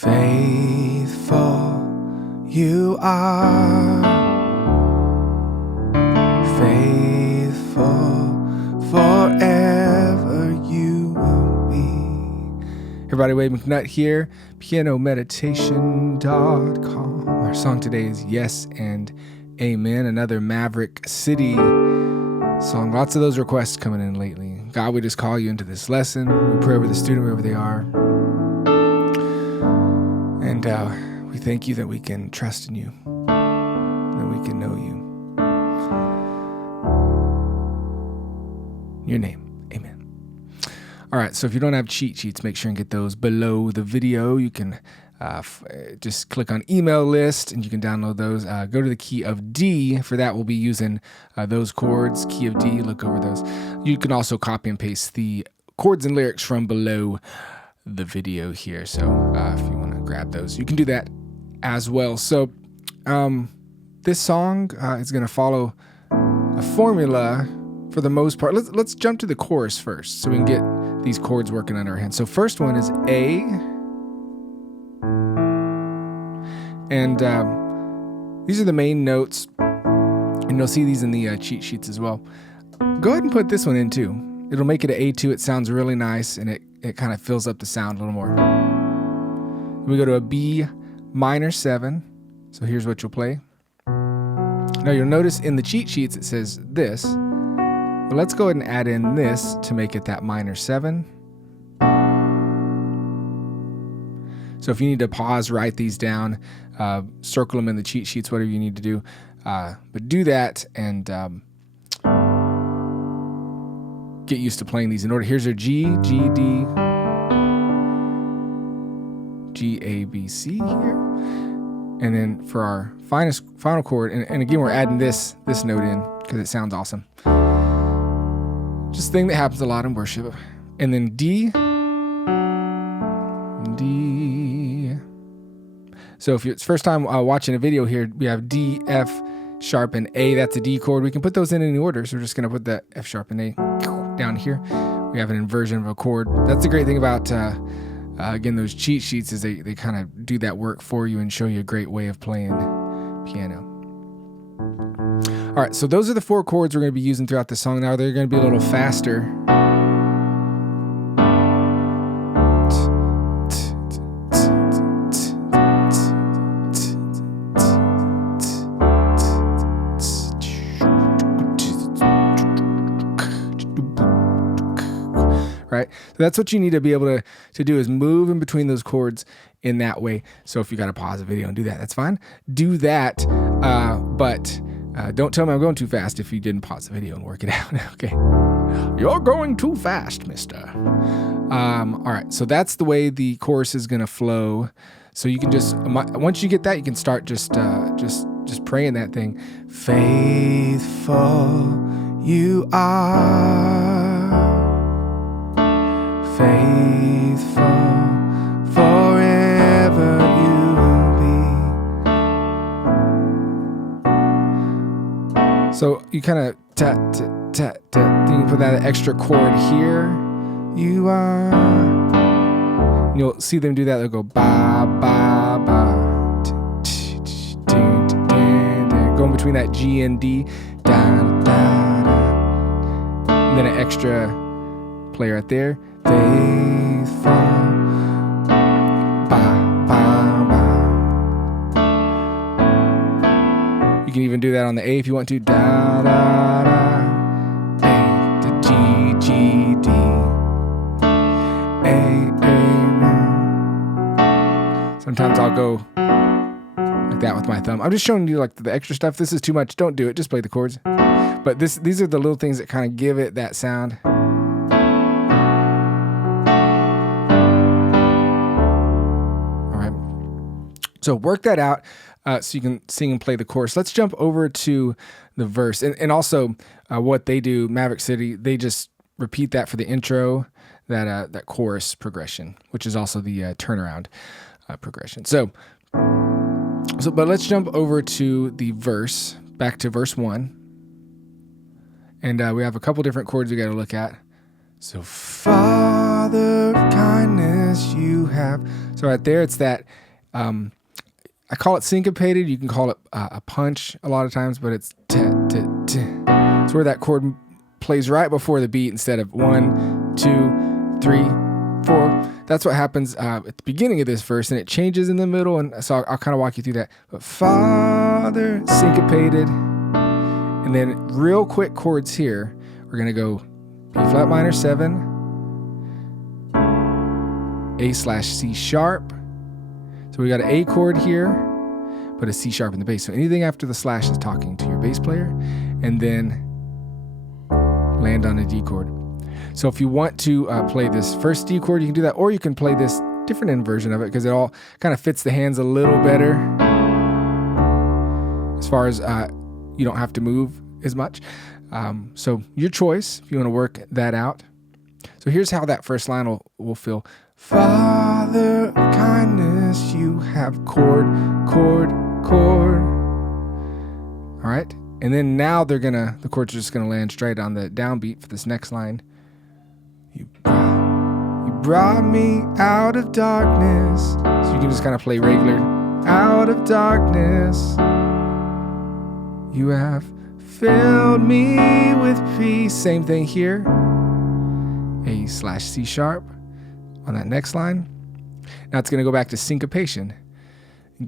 Faithful you are, faithful forever you will be. Everybody, Wade McNutt here, pianomeditation.com. Our song today is Yes and Amen, another Maverick City song. Lots of those requests coming in lately. God, we just call you into this lesson. We pray over the student wherever they are. And we thank you that we can trust in you, that we can know you. In your name, amen. All right, so if you don't have cheat sheets, make sure and get those below the video. You can just click on email list and you can download those. Go to the key of D. For that, we'll be using those chords, key of D, look over those. You can also copy and paste the chords and lyrics from below the video here. So if you want to grab those, you can do that as well. So this song is going to follow a formula for the most part. Let's jump to the chorus first so we can get these chords working under our hands. So first one is A. And these are the main notes. And you'll see these in the cheat sheets as well. Go ahead and put this one in too. It'll make it an A2. It sounds really nice and it kind of fills up the sound a little more. We go to a B minor 7. So here's what you'll play. Now you'll notice in the cheat sheets it says this. But let's go ahead and add in this to make it that minor 7. So if you need to pause, write these down, circle them in the cheat sheets, whatever you need to do. But do that and get used to playing these in order. Here's our G, G, D, G, A, B, C here. And then for our final chord, and again, we're adding this note in because it sounds awesome. Just a thing that happens a lot in worship. And then D, D. So if it's first time watching a video here, we have D, F sharp, and A. That's a D chord. We can put those in any order. So we're just going to put that F sharp and A down here. We have an inversion of a chord. That's the great thing about, again, those cheat sheets is they kind of do that work for you and show you a great way of playing piano. All right, so those are the 4 chords we're going to be using throughout the song. Now they're going to be a little faster. Right? So that's what you need to be able to do is move in between those chords in that way. So if you got to pause the video and do that, that's fine. Do that, but don't tell me I'm going too fast if you didn't pause the video and work it out. Okay. You're going too fast, mister. All right, so that's the way the chorus is going to flow. So you can just, once you get that, you can start just praying that thing. Faithful you are, faithful forever you will be. So you kind of tap, tap, tap, tap. Then you put that extra chord here. You are. And you'll see them do that. They'll go ba, ba, ba. Going between that G and D. Da, da, da. And then an extra play right there. Faithful, ba, ba, ba. You can even do that on the A if you want to. Da, da, da. A to G, G, D. A. Sometimes I'll go like that with my thumb. I'm just showing you like the extra stuff. This is too much. Don't do it. Just play the chords. But these are the little things that kind of give it that sound. So work that out so you can sing and play the chorus. Let's jump over to the verse. And also what they do, Maverick City, they just repeat that for the intro, that chorus progression, which is also the turnaround progression. So, but let's jump over to the verse, back to verse 1. And we have a couple different chords we got to look at. So, Father of kindness, kindness you have. So right there, it's that, I call it syncopated. You can call it a punch a lot of times, but it's it's where that chord plays right before the beat instead of 1, 2, 3, 4. That's what happens at the beginning of this verse, and it changes in the middle. And so I'll kind of walk you through that. But Father, syncopated, and then real quick chords here. We're gonna go B flat minor 7, A/C sharp. So we got an A chord here, but a C sharp in the bass. So anything after the slash is talking to your bass player, and then land on a D chord. So if you want to play this first D chord, you can do that, or you can play this different inversion of it because it all kind of fits the hands a little better as far as you don't have to move as much. So your choice if you want to work that out. So here's how that first line will feel. Father of kindness, you have chord, chord, chord. All right. And then now the chords are just going to land straight on the downbeat for this next line. You brought me out of darkness. So you can just kind of play regular. Out of darkness, you have filled me with peace. Same thing here. A/C sharp on that next line. Now it's going to go back to syncopation.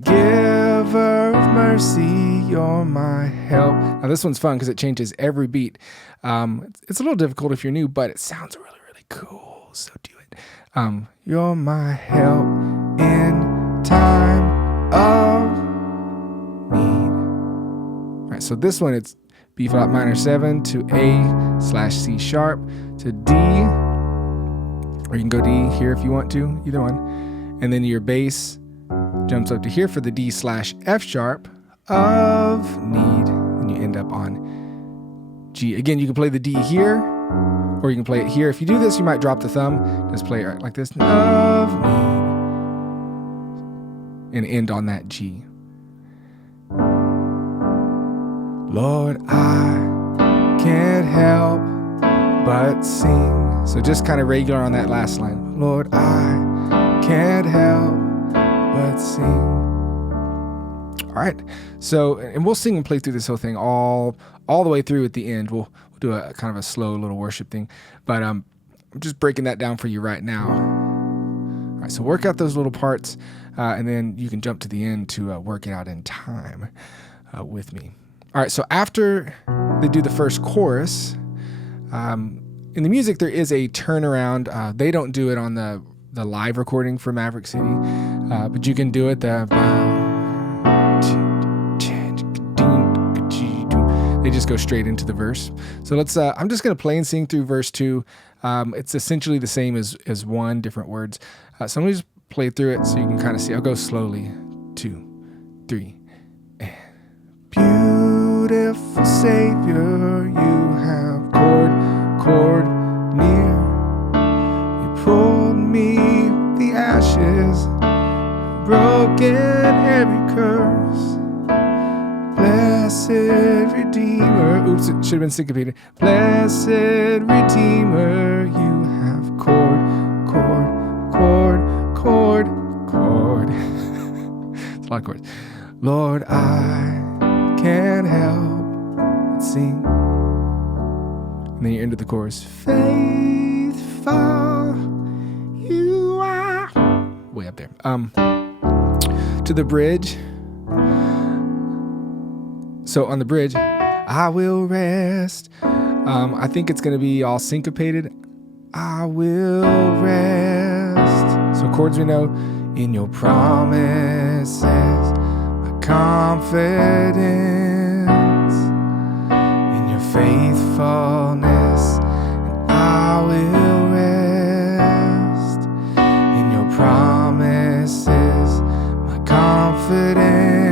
Giver of mercy, you're my help. Now this one's fun because it changes every beat. It's a little difficult if you're new, but it sounds really, really cool. So do it. You're my help in time of need. All right, so this one, it's B flat minor 7 to A/C sharp to D, or you can go D here if you want to, either one. And then your bass jumps up to here for the D/F sharp of need, and you end up on G. Again, you can play the D here, or you can play it here. If you do this, you might drop the thumb. Just play it like this, of need, and end on that G. Lord, I can't help but sing. So just kind of regular on that last line. Lord, I can't help but sing. All right. So, and we'll sing and play through this whole thing all the way through at the end. We'll do a kind of a slow little worship thing, but I'm just breaking that down for you right now. All right. So work out those little parts, and then you can jump to the end to work it out in time with me. All right, so after they do the first chorus, in the music there is a turnaround. They don't do it on the live recording for Maverick City, but you can do it. They just go straight into the verse. So let's. I'm just gonna play and sing through verse 2. It's essentially the same as 1, different words. So let me just play through it so you can kind of see. I'll go slowly. 2, 3, and beautiful Savior, you have chord near. You pulled me the ashes, broken every curse. Blessed Redeemer. Oops, it should have been syncopated. Blessed Redeemer, you have chord. It's a lot of chords. Lord, I can't help but sing. And then you end the chorus. Faithful you are. Way up there. To the bridge. So on the bridge, I will rest. I think it's going to be all syncopated. I will rest. So chords we know. In your promises, my confidence. In your faithfulness, and I will rest. In your promises, my confidence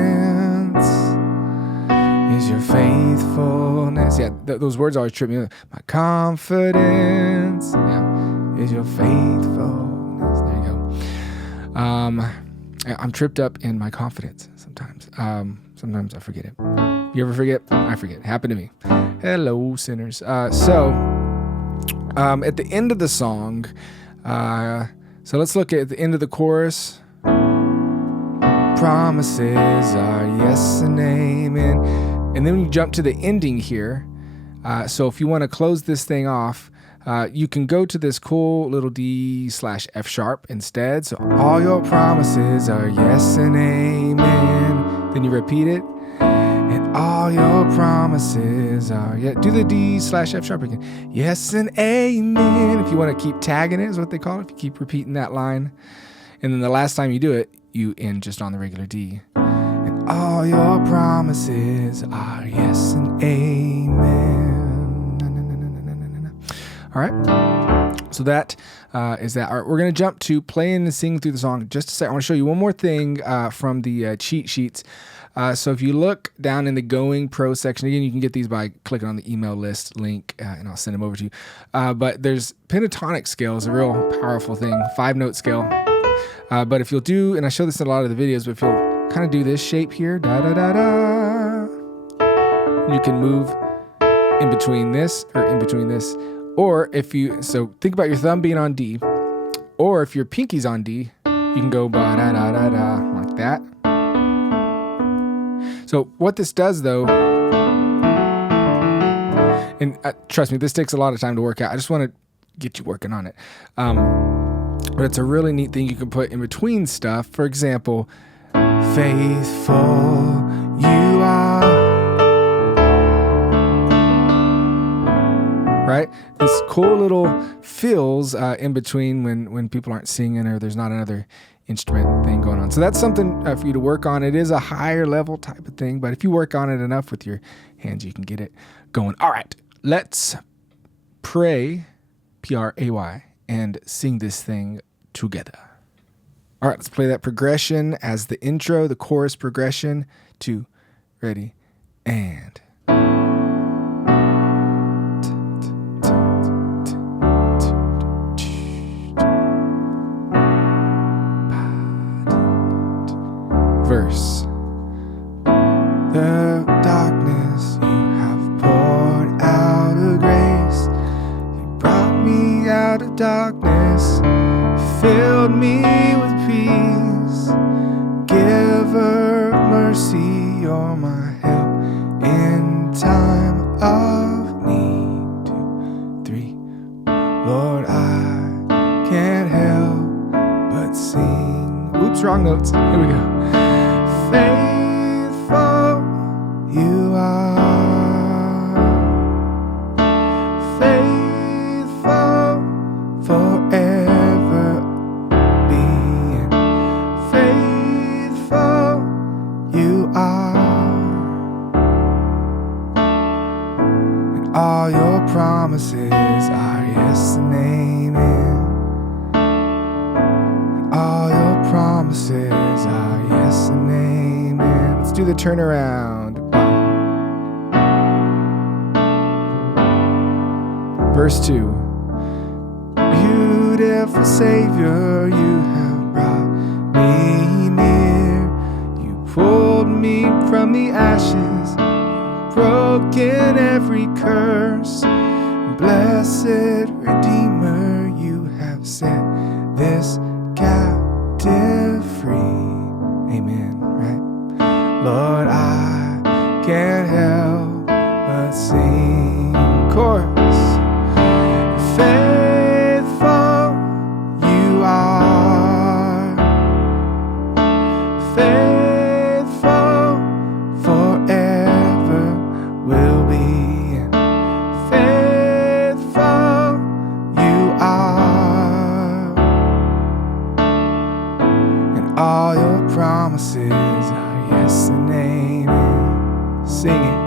is your faithfulness. Yeah, those words always trip me up. My confidence, yeah, is your faithfulness. There you go. I'm tripped up in my confidence sometimes. Sometimes I forget it. You ever forget? I forget. Happened to me. Hello, sinners. So at the end of the song, so So let's look at the end of the chorus. Promises are yes and amen. And then we jump to the ending here. So if you want to close this thing off, you can go to this cool little D/F sharp instead. So all your promises are yes and amen. Then you repeat it. And all your promises are, yeah, do the D/F sharp again. Yes and amen. If you want to keep tagging it, is what they call it. If you keep repeating that line. And then the last time you do it, you end just on the regular D. And all your promises are yes and amen. All right. So that is that. All right, we're going to jump to playing and singing through the song. Just a second, I want to show you one more thing from the cheat sheets. So if you look down in the Going Pro section, again, you can get these by clicking on the email list link, and I'll send them over to you. But there's pentatonic scale is a real powerful thing, 5-note scale. But if you'll do, and I show this in a lot of the videos, but if you'll kind of do this shape here, da-da-da-da, you can move in between this or in between this. Or if you, so think about your thumb being on D, or if your pinky's on D, you can go ba-da-da-da-da like that. So what this does though, and trust me, this takes a lot of time to work out. I just want to get you working on it. But it's a really neat thing you can put in between stuff. For example, faithful you are. Right? This cool little fills in between when people aren't singing or there's not another instrument thing going on. So that's something for you to work on. It is a higher level type of thing, but if you work on it enough with your hands, you can get it going. All right, let's pray, P-R-A-Y, and sing this thing together. All right, let's play that progression as the intro, the chorus progression. 2, ready, and... Verse. The darkness you have poured out a grace. You brought me out of darkness, filled me with peace. Giver of mercy, you're my help in time of need. 2, 3. Lord, I can't help but sing. Oops, wrong notes. Here we go. Faithful you are, faithful forever being, faithful you are, and all your promises are yes and amen, and all your promises are yes and amen. Let's do the turnaround. Verse 2. Beautiful Savior, you have brought me near. You pulled me from the ashes, broken every curse. Blessed Redeemer, you have set this captive free. Amen. Lord, I can't help but sing. Chorus. Faithful you are, faithful forever will be, and faithful you are, and all your promises are yes and amen. Sing it.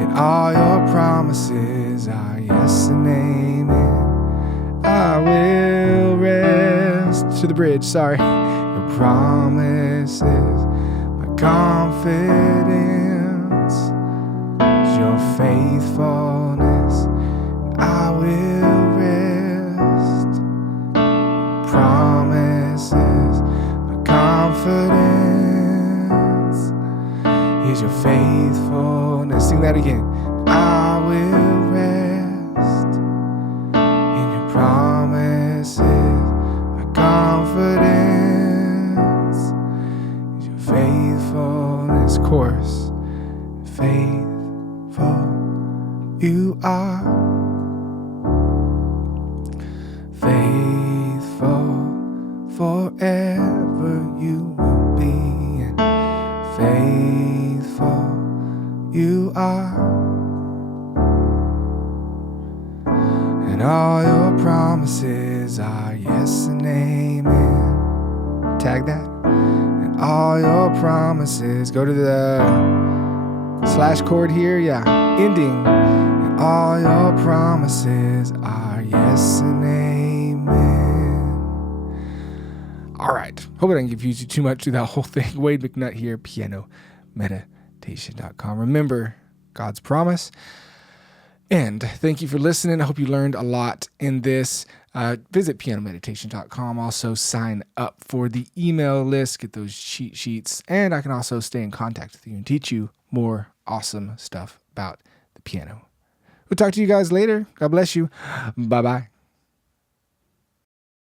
And all your promises are yes and amen. I will rest. To the bridge, sorry. Your promises, my confidence, your faithfulness. I will rest. Promises, my confidence is your faithfulness. Sing that again. I will rest in your promises. My course. Faithful you are. Faithful forever you will be. And faithful you are. And all your promises are yes and amen. Tag that. And all your promises, go to the slash chord here, yeah, ending. And all your promises are yes and amen. All right, hope I didn't confuse you too much through that whole thing. Wade McNutt here, pianomeditation.com. Remember God's promise. And thank you for listening. I hope you learned a lot in this. Visit pianomeditation.com. Also sign up for the email list, get those cheat sheets, and I can also stay in contact with you and teach you more awesome stuff about the piano. We'll talk to you guys later. God bless you. Bye-bye.